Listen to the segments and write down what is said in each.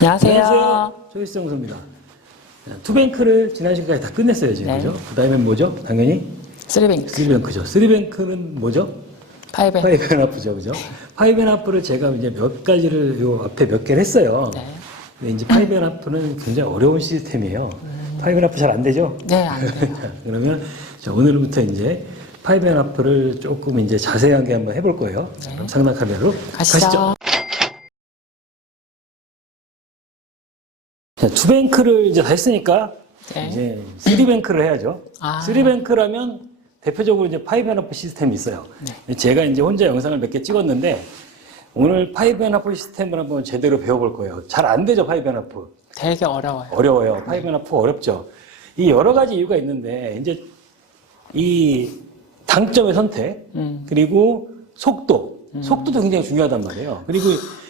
안녕하세요. 조이스 정소입니다. 투뱅크를 지난 시간까지 다 끝냈어요, 지금. 네. 그죠? 그 다음에 뭐죠? 당연히? 쓰리뱅크. 쓰리뱅크죠. 쓰리뱅크는 뭐죠? 파이브. 파이브앤하프죠, 그죠? 파이브앤하프를 제가 이제 몇 가지를 요 앞에 몇 개를 했어요. 네. 근데 이제 파이브앤하프는 굉장히 어려운 시스템이에요. 파이브앤하프 잘 안 되죠? 네, 안 돼요. 그러면 자, 오늘부터 이제 파이브앤하프를 조금 이제 자세하게 한번 해볼 거예요. 자, 그럼 상단 카메라로 가시죠. 자, 투뱅크를 이제 다 했으니까 네. 이제 쓰리뱅크를 해야죠. 아. 쓰리뱅크라면 대표적으로 이제 파이브앤하프 시스템이 있어요. 네. 제가 이제 혼자 영상을 몇 개 찍었는데 오늘 파이브앤하프 시스템을 한번 제대로 배워볼 거예요. 잘 안 되죠, 파이브앤하프. 되게 어려워요. 어려워요. 파이브앤하프 어렵죠. 이 여러 가지 이유가 있는데 이제 이 당점의 선택 그리고 속도도 굉장히 중요하단 말이에요. 그리고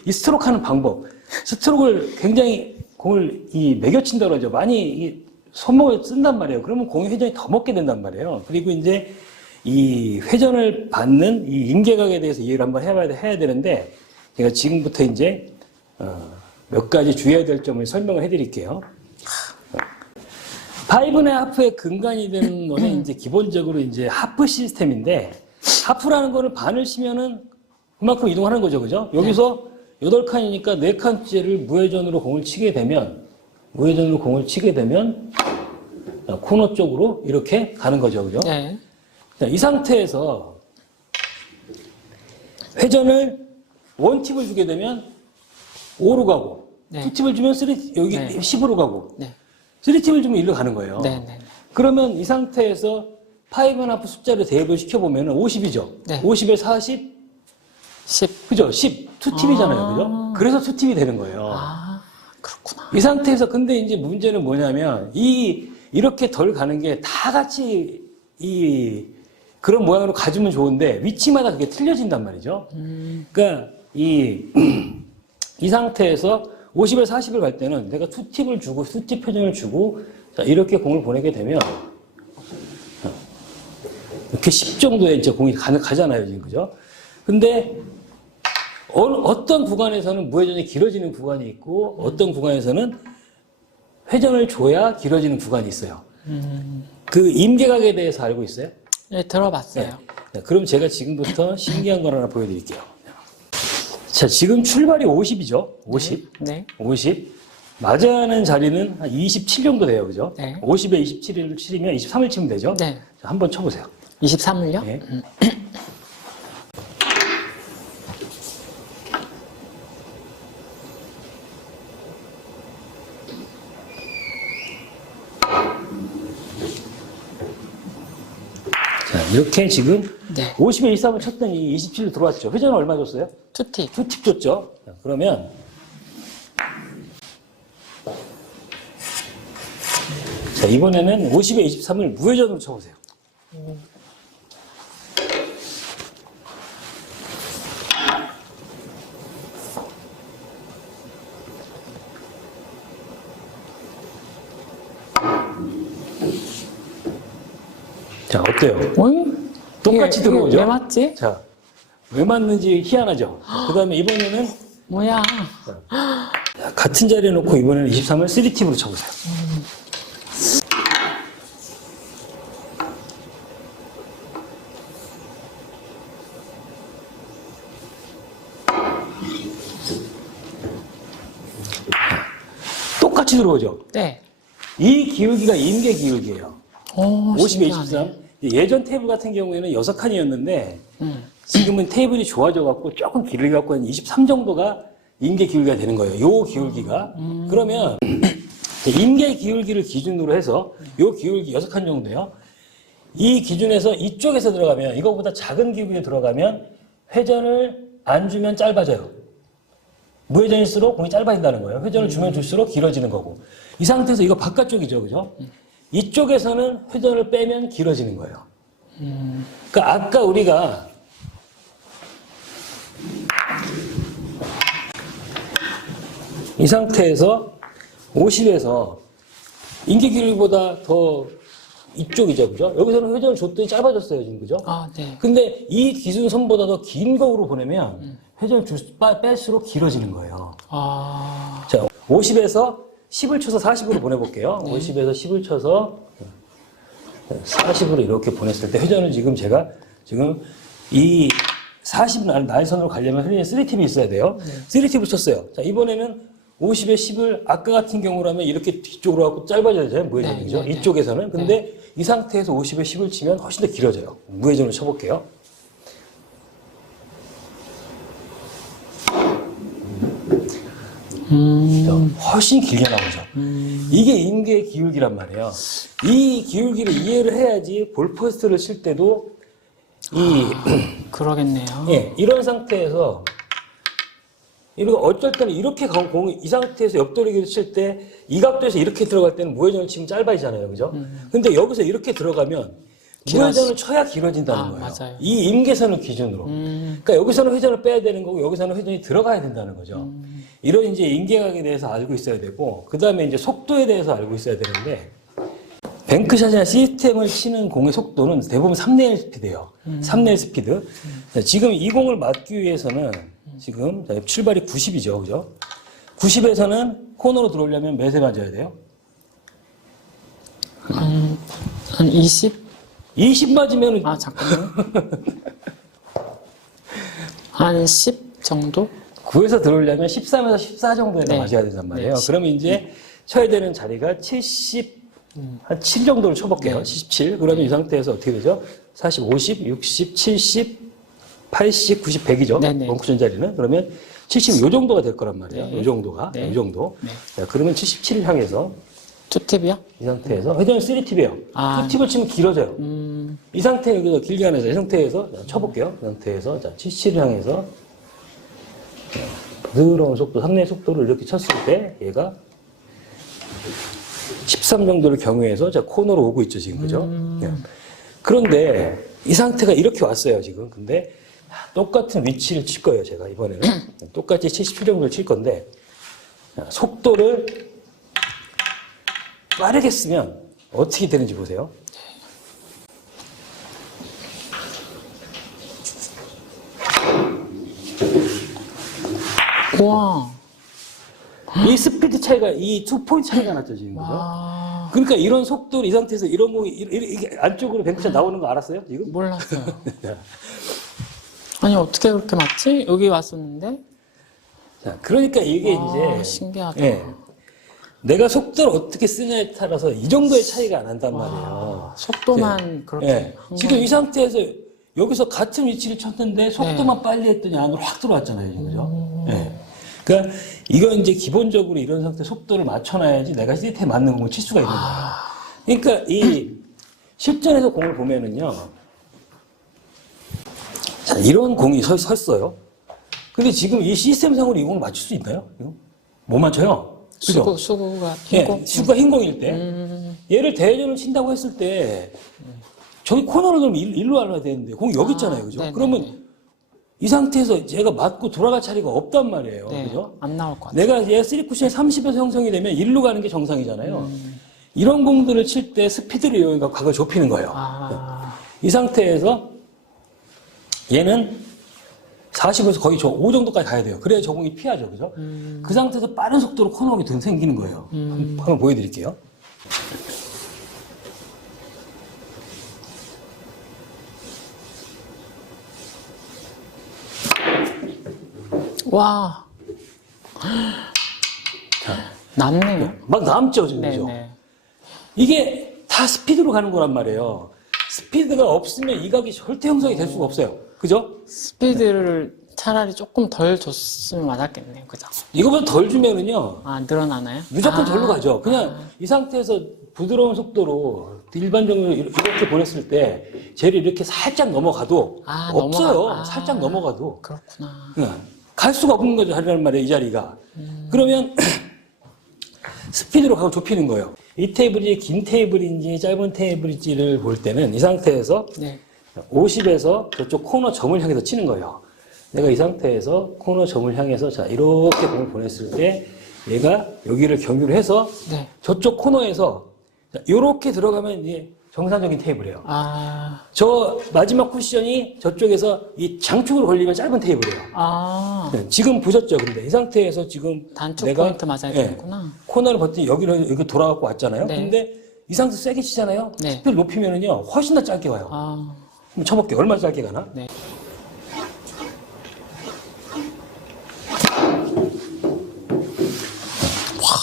이 스트로크 하는 방법, 스트로크를 굉장히 공을 매겨친다 그러죠. 많이 이 손목을 쓴단 말이에요. 그러면 공의 회전이 더 먹게 된단 말이에요. 그리고 이제 이 회전을 받는 이 임계각에 대해서 이해를 한번 해야 되는데 제가 지금부터 이제 몇 가지 주의해야 될 점을 설명을 해드릴게요. 파이브앤하프의 근간이 되는 거는 이제 기본적으로 이제 하프 시스템인데 하프라는 거를 반을 치면은 그만큼 이동하는 거죠, 그죠? 여기서 8칸이니까 4칸째를 무회전으로 공을 치게 되면 코너 쪽으로 이렇게 가는 거죠, 그죠? 네. 자, 이 상태에서 회전을 원팁을 주게 되면 5로 가고, 네. 2팁을 주면 3, 여기 네. 10으로 가고, 네. 3팁을 주면 1로 가는 거예요. 네. 네. 그러면 이 상태에서 파이브앤하프 숫자를 대입을 시켜보면 50이죠. 네. 50에 40, 10. 그죠? 10, 2팁이잖아요. 그죠? 그래서 2팁이 되는 거예요. 아, 그렇구나. 이 상태에서 근데 이제 문제는 뭐냐면 이렇게 덜 가는 게 다 같이 그런 모양으로 가주면 좋은데 위치마다 그게 틀려진단 말이죠. 그러니까 이 상태에서 50에 40을 갈 때는 내가 2팁을 주고 2팁 회전을 주고 자, 이렇게 공을 보내게 되면 이렇게 10 정도의 이제 공이 가잖아요, 지금 그죠? 근데 어떤 구간에서는 무회전이 길어지는 구간이 있고 어떤 구간에서는 회전을 줘야 길어지는 구간이 있어요. 그 임계각에 대해서 알고 있어요? 네, 들어봤어요. 네. 자, 그럼 제가 지금부터 신기한 걸 하나 보여드릴게요. 자, 지금 출발이 50이죠? 50. 네. 50. 맞아야 하는 자리는 한 27 정도 돼요, 그죠? 네. 50에 27을 치면 23을 치면 되죠? 네. 자, 한번 쳐보세요. 23을요? 네. 자, 이렇게 지금 네. 50에 23을 쳤더니 27로 들어왔죠. 회전은 얼마 줬어요? 2팁. 2팁 줬죠. 자, 그러면 자, 이번에는 50에 23을 무회전으로 쳐보세요. 자, 어때요? 응? 똑같이 들어오죠? 왜 맞지? 자, 왜 맞는지 희한하죠? 그 다음에 이번에는 뭐야? 자, 같은 자리에 놓고 이번에는 23을 3팁으로 쳐보세요. 똑같이 들어오죠? 네. 이 기울기가 임계 기울기예요. 오, 50에 신기하네. 23. 예전 테이블 같은 경우에는 6칸이었는데 지금은 테이블이 좋아져갖고 조금 길게 갖고 한 23 정도가 임계 기울기가 되는 거예요. 요 기울기가. 그러면 임계 기울기를 기준으로 해서 요 기울기 6칸 정도요. 이 기준에서 이쪽에서 들어가면 이거보다 작은 기울기로 들어가면 회전을 안 주면 짧아져요. 무회전일수록 공이 짧아진다는 거예요. 회전을 주면 줄수록 길어지는 거고. 이 상태에서 이거 바깥쪽이죠, 그죠? 이쪽에서는 회전을 빼면 길어지는 거예요. 그러니까 아까 우리가 이 상태에서 50에서 임계 기울기보다 더 이쪽이죠, 그죠? 여기서는 회전을 줬더니 짧아졌어요, 지금, 그죠? 아, 네. 근데 이 기준선보다 더 긴 거로 보내면 회전을 뺄수록 길어지는 거예요. 아, 자, 50에서 10을 쳐서 40으로 보내볼게요. 50에서 10을 쳐서 40으로 이렇게 보냈을 때 회전은 지금 제가 지금 이 40 날선으로 가려면 회전이 3팁이 있어야 돼요. 3팁을 쳤어요. 자, 이번에는 50에 10을 아까 같은 경우라면 이렇게 뒤쪽으로 하고 짧아져야 되잖아요. 무회전이죠. 이쪽에서는. 근데 이 상태에서 50에 10을 치면 훨씬 더 길어져요. 무회전으로 쳐볼게요. 훨씬 길게 나오죠. 이게 임계의 기울기란 말이에요. 이 기울기를 이해를 해야지 볼포스트를 칠 때도 그러겠네요. 예, 이런 상태에서 이거 어쩔 때는 이렇게 공이 이 상태에서 옆돌리기를 칠 때 이 각도에서 이렇게 들어갈 때는 무회전을 치면 짧아지잖아요, 그죠? 근데 여기서 이렇게 들어가면 무회전을 쳐야 길어진다는 거예요. 맞아요. 이 임계선을 기준으로. 그러니까 여기서는 회전을 빼야 되는 거고 여기서는 회전이 들어가야 된다는 거죠. 이런 이제 임계각에 대해서 알고 있어야 되고 그 다음에 이제 속도에 대해서 알고 있어야 되는데 뱅크샷이나 시스템을 치는 공의 속도는 대부분 3레일 스피드예요. 3레일 스피드. 자, 지금 이 공을 맞기 위해서는 지금 출발이 90이죠, 그죠? 90에서는 코너로 들어오려면 몇에 맞아야 돼요? 한 20? 20 맞으면 아, 잠깐만요. 한 10 정도? 9에서 들어오려면 13에서 14 정도에 네. 맞아야 된단 말이에요. 네. 그러면 이제 쳐야 되는 자리가 70, 한 7 정도를 쳐볼게요. 네. 77. 그러면 이 상태에서 어떻게 되죠? 40, 50, 60, 70, 80, 90, 100이죠. 네네. 원쿠션 자리는. 그러면 70, 요 정도가 될 거란 말이에요. 네. 요 정도가. 네. 요 정도. 네. 자, 그러면 77을 향해서 투팁이요? 이 상태에서 회전이 3팁이에요. 아. 2팁을 치면 길어져요. 이 상태에 여기서 길게 하면서 이 상태에서 자, 쳐볼게요. 이 상태에서 자, 77을 향해서 부드러운 속도, 3내 속도를 이렇게 쳤을 때 얘가 13 정도를 경유해서 자, 코너로 오고 있죠, 지금. 그죠? 예. 그런데 이 상태가 이렇게 왔어요, 지금. 근데 똑같은 위치를 칠 거예요, 제가 이번에는. 똑같이 77 정도를 칠 건데 속도를 빠르게 쓰면 어떻게 되는지 보세요. 우와. 이 스피드 차이가, 이 2포인트 차이가 났죠, 지금. 그죠? 와. 그러니까 이런 속도를 이 상태에서 이런 공이 이게 안쪽으로 뱅크샷 나오는 거 알았어요? 지금? 몰랐어요. 아니, 어떻게 그렇게 맞지? 여기 왔었는데? 자, 그러니까 이게 와, 이제 신기하다. 예, 내가 속도를 어떻게 쓰냐에 따라서 이 정도의 차이가 안 난단 말이에요. 속도만 그렇게. 예. 한 지금 건- 이 상태에서 여기서 같은 위치를 쳤는데 속도만 빨리 했더니 안으로 확 들어왔잖아요, 지금. 그죠? 예. 그러니까 이건 이제 기본적으로 이런 상태 속도를 맞춰놔야지 내가 시스템에 맞는 공을 칠 수가 있는 거예요. 그러니까 이 실전에서 공을 보면은요, 자, 이런 공이 섰어요. 근데 지금 이 시스템상으로 이 공을 맞출 수 있나요? 이거? 못 맞춰요. 그죠? 수구가 예, 흰공? 수가 흰 공일 때 얘를 대회전을 친다고 했을 때 저기 코너를 그럼 일로 가야 되는데 공이 여기 있잖아요, 그죠? 네네네. 그러면 이 상태에서 얘가 맞고 돌아갈 자리가 없단 말이에요, 네, 그죠? 안 나올 것 같아요. 내가 얘 3쿠션이 30에서 형성이 되면 일로 가는 게 정상이잖아요. 이런 공들을 칠 때 스피드를 이용해서 각을 좁히는 거예요. 아, 이 상태에서 얘는 40에서 거의 5 정도까지 가야 돼요. 그래야 저 공이 피하죠, 그죠? 그 상태에서 빠른 속도로 코너가 생기는 거예요. 한번 보여드릴게요. 와. 남네요. 막 남죠, 지금, 그죠? 네네. 이게 다 스피드로 가는 거란 말이에요. 스피드가 없으면 이 각이 절대 형성이 될 수가 없어요. 그죠? 스피드를 차라리 조금 덜 줬으면 맞았겠네요. 그죠? 이거보다 덜 주면은요, 아, 늘어나나요? 무조건 아, 절로 가죠. 그냥 이 상태에서 부드러운 속도로 일반적으로 이렇게 보냈을 때 쟤를 이렇게 살짝 넘어가도 아, 없어요. 살짝 넘어가도. 그렇구나. 갈 수가 없는 거죠. 하려는 말이에요. 이 자리가. 그러면 스피드로 가고 좁히는 거예요. 이 테이블이 긴 테이블인지 짧은 테이블인지를 볼 때는 이 상태에서 네. 50에서 저쪽 코너 점을 향해서 치는 거예요. 내가 이 상태에서 코너 점을 향해서 자 이렇게 공을 보냈을 때 얘가 여기를 경유를 해서 네. 저쪽 코너에서 자, 이렇게 들어가면 이제 정상적인 테이블이에요. 아, 저 마지막 쿠션이 저쪽에서 이 장축으로 걸리면 짧은 테이블이에요. 아, 네, 지금 보셨죠? 근데 이 상태에서 지금 단축 내가 포인트 맞아야 예, 되는구나. 코너를 버튼이 여기 돌아갖고 왔잖아요. 네. 근데 이 상태 세게 치잖아요. 네. 스피드 높이면은요 훨씬 더 짧게 와요. 아, 한번 쳐볼게요. 얼마나 짧게 가나? 네.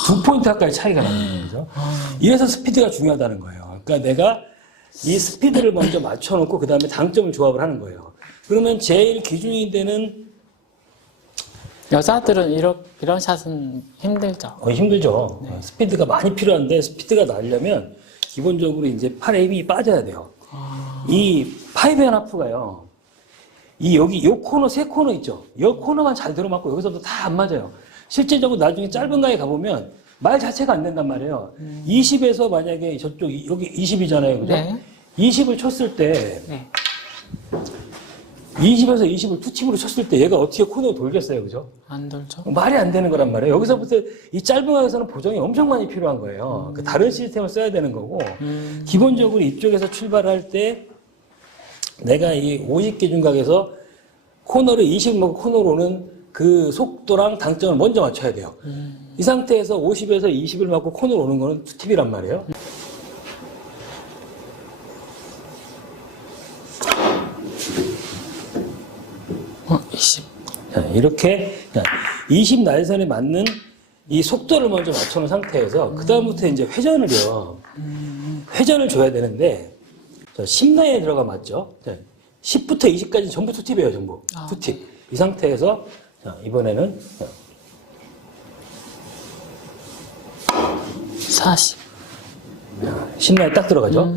두 포인트 가까이 차이가 나는 거죠. 이래서 스피드가 중요하다는 거예요. 그러니까 내가 이 스피드를 먼저 맞춰놓고 그 다음에 당점을 조합을 하는 거예요. 그러면 제일 기준이 되는 여자들은 이런 샷은 힘들죠. 힘들죠. 스피드가 많이 필요한데 스피드가 나려면 기본적으로 이제 팔에 힘이 빠져야 돼요. 이 파이브 앤 하프가요. 여기 요 코너 세 코너 있죠. 요 코너만 잘 들어맞고 여기서도 다 안 맞아요. 실제적으로 나중에 짧은 가에 가보면 말 자체가 안 된단 말이에요. 20에서 만약에 저쪽 여기 20이잖아요. 그죠? 네. 20을 쳤을 때 네. 20에서 20을 투칩으로 쳤을 때 얘가 어떻게 코너로 돌겠어요. 그죠? 안 돌죠. 말이 안 되는 거란 말이에요. 여기서부터 이 짧은 가에서는 보정이 엄청 많이 필요한 거예요. 그 다른 시스템을 써야 되는 거고 기본적으로 이쪽에서 출발할 때 내가 이 50개 중각에서 코너를 20 먹고 코너로 오는 그 속도랑 당점을 먼저 맞춰야 돼요. 이 상태에서 50에서 20을 맞고 코너로 오는 거는 투팁이란 말이에요. 20. 자, 이렇게 20 날선에 맞는 이 속도를 먼저 맞춰놓은 상태에서 그 다음부터 이제 회전을요. 회전을 줘야 되는데 10 라인에 들어가 맞죠? 10부터 20까지 전부 투팁이에요. 전부 투팁. 이 상태에서 자, 이번에는 40. 10 라인 딱 들어가죠?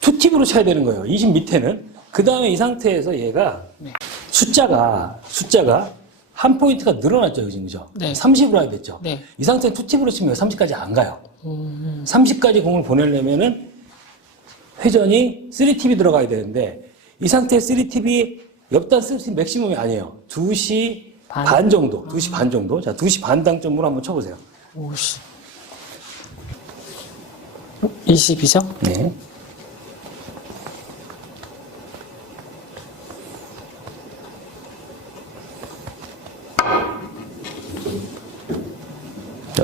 투팁으로 쳐야 되는 거예요. 20 밑에는. 그 다음에 이 상태에서 얘가 숫자가 한 포인트가 늘어났죠, 지금 그죠? 네. 30으로 해야 됐죠. 네. 이 상태는 투팁으로 치면 30까지 안 가요. 30까지 공을 보내려면은 회전이 3팁이 들어가야 되는데 이 상태에 3팁이 옆단 3팁 맥시멈이 아니에요. 2시 반 정도. 2시 반 정도. 자, 2시 반 당점으로 한번 쳐보세요. 50. 20이죠? 네.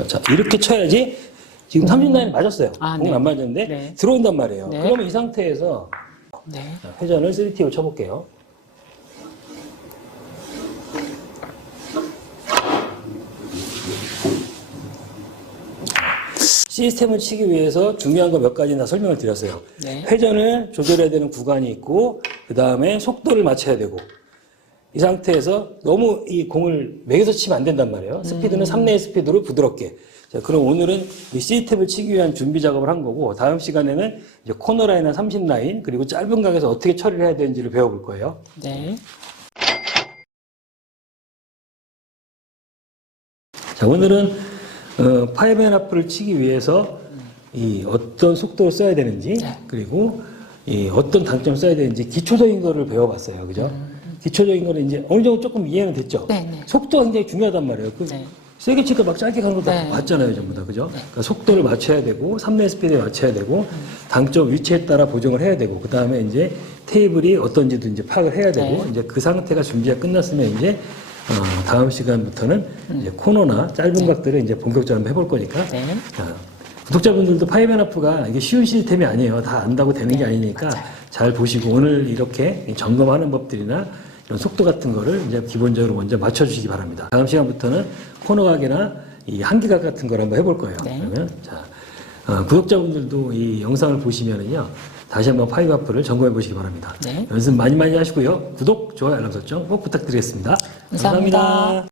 자, 이렇게 쳐야지 지금 30라인 맞았어요. 아, 공은 네. 안 맞았는데 네. 들어온단 말이에요. 네. 그러면 이 상태에서 네. 자, 회전을 3T로 쳐볼게요. 시스템을 치기 위해서 중요한 거 몇 가지나 설명을 드렸어요. 네. 회전을 조절해야 되는 구간이 있고 그 다음에 속도를 맞춰야 되고 이 상태에서 너무 이 공을 맥에서 치면 안 된단 말이에요. 스피드는 3내의 스피드로 부드럽게. 자, 그럼 오늘은 이 시스템을 치기 위한 준비 작업을 한 거고 다음 시간에는 이제 코너 라인이나 30 라인 그리고 짧은 각에서 어떻게 처리를 해야 되는지를 배워볼 거예요. 네. 자, 오늘은 파이브 앤 하프를 치기 위해서 이 어떤 속도를 써야 되는지 그리고 이 어떤 당점을 써야 되는지 기초적인 거를 배워봤어요. 그죠? 기초적인 거는 이제 어느 정도 조금 이해는 됐죠? 네, 네. 속도가 굉장히 중요하단 말이에요. 네. 세게 치니까 막 짧게 가는 것도 네. 봤잖아요, 전부 다. 그죠? 그러니까 속도를 맞춰야 되고, 3내 스피드에 맞춰야 되고, 당점 위치에 따라 보정을 해야 되고, 그 다음에 이제 테이블이 어떤지도 이제 파악을 해야 되고, 네. 이제 그 상태가 준비가 끝났으면 이제, 다음 시간부터는 이제 코너나 짧은 각들을 이제 본격적으로 한번 해볼 거니까, 네. 자, 구독자분들도 파이브 앤 하프가 이게 쉬운 시스템이 아니에요. 다 안다고 되는 게 아니니까 잘 보시고 오늘 이렇게 점검하는 법들이나 이런 속도 같은 거를 이제 기본적으로 먼저 맞춰주시기 바랍니다. 다음 시간부터는 코너 각이나 이 한기각 같은 걸 한번 해볼 거예요. 네. 그러면 자, 구독자분들도 이 영상을 보시면은요 다시 한번 파이브 하프를 점검해 보시기 바랍니다. 네. 연습 많이 하시고요. 구독, 좋아요, 알람 설정 꼭 부탁드리겠습니다. 감사합니다.